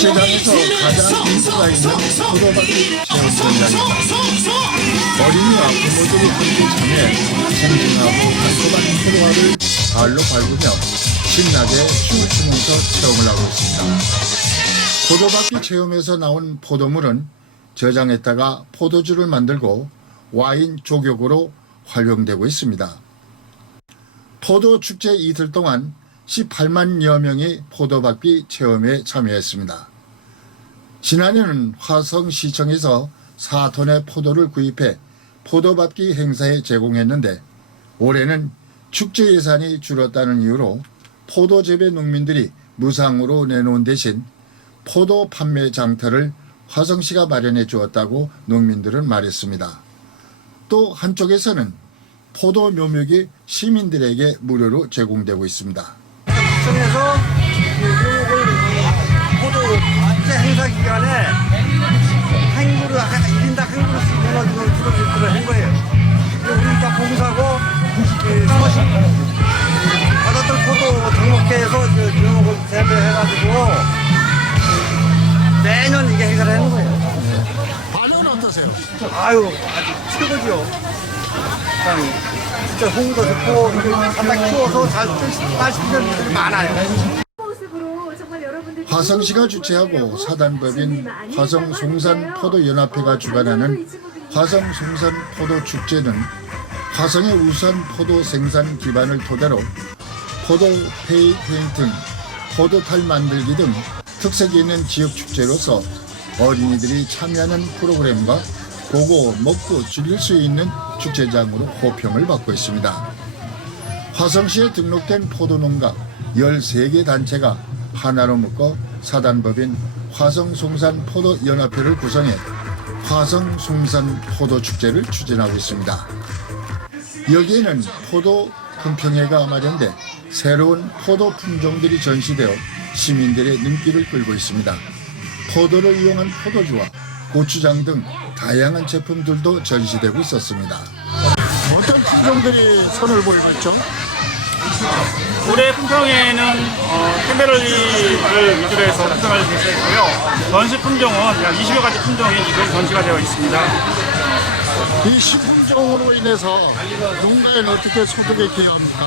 인기가 있는 체험 현장입니다. 어린이와 부모들이 함께 참여 생생하고 달콤한 포도알을 발로 밟으며 신나게 춤을 추면서 체험을 하고 있습니다. 포도바퀴 체험에서 나온 포도물은 저장했다가 포도주를 만들고 와인 조격으로 활용되고 있습니다. 포도 축제 이틀 동안 18만여 명이 포도바퀴 체험에 참여했습니다. 지난해는 화성시청에서 4톤의 포도를 구입해 포도바퀴 행사에 제공했는데 올해는 축제 예산이 줄었다는 이유로 포도 재배 농민들이 무상으로 내놓은 대신 포도 판매 장터를 화성시가 마련해 주었다고 농민들은 말했습니다. 또 한쪽에서는 포도 묘목이 시민들에게 무료로 제공되고 있습니다. 시청에서 요걸 포도 축제 행사 기간에 한 그루, 1인당 한 그루씩 해가지고 주로 한 거예요. 우리 다 봉사고, 그, 받았던 포도 등록회에서 그 등록을 재배해가지고 매년 이게 행사를 하는 거예요. 반응은 어떠세요? 아유, 아주 최고죠. 그냥 진짜 홍도 좋고, 이렇게 갖다 키워서 잘 하시는 분들이 많아요. 화성시가 주최하고 사단법인 화성 송산 포도 연합회가 주관하는 화성 송산 포도 축제는 화성의 우수한 포도 생산 기반을 토대로 포도 페이 페인팅, 포도탈 만들기 등 특색이 있는 지역 축제로서 어린이들이 참여하는 프로그램과 보고 먹고 즐길 수 있는 축제장으로 호평을 받고 있습니다. 화성시에 등록된 포도농가 13개 단체가 하나로 묶어 사단법인 화성송산 포도연합회를 구성해 화성송산 포도축제를 추진하고 있습니다. 여기에는 포도 품평회가 마련돼 새로운 포도 품종들이 전시되어 시민들의 눈길을 끌고 있습니다. 포도를 이용한 포도주와 고추장 등 다양한 제품들도 전시되고 있었습니다. 어떤 품종들이 손을 보이고 있죠? 올해 품평회는 어, 캠베럴리를 위주로 해서 품평을 개최했고요. 전시 품종은 약 20여 가지 품종이 지금 전시가 되어 있습니다. 이 식품종으로 인해서 농가에는 어떻게 소득이 기여합니까?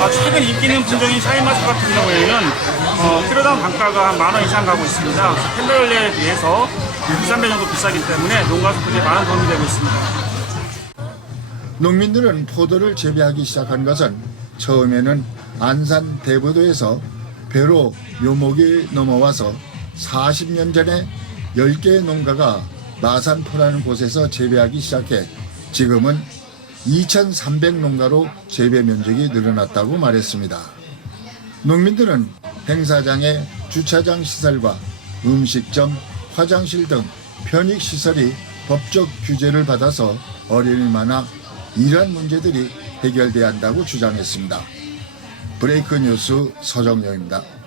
아, 최근 인기 있는 품종인 샤인마스 같은 경우에는 어, 키로당 단가가 한 만 원 이상 가고 있습니다. 캠베럴리에 비해서 2, 3배 정도 비싸기 때문에 농가 소득에 많은 도움이 되고 있습니다. 농민들은 포도를 재배하기 시작한 것은 처음에는 안산 대부도에서 배로 묘목이 넘어와서 40년 전에 10개의 농가가 마산포라는 곳에서 재배하기 시작해 지금은 2,300 농가로 재배 면적이 늘어났다고 말했습니다. 농민들은 행사장의 주차장 시설과 음식점, 화장실 등 편익 시설이 법적 규제를 받아서 어려움이 많아 이러한 문제들이 해결돼야 한다고 주장했습니다. 브레이크 뉴스 서정영입니다.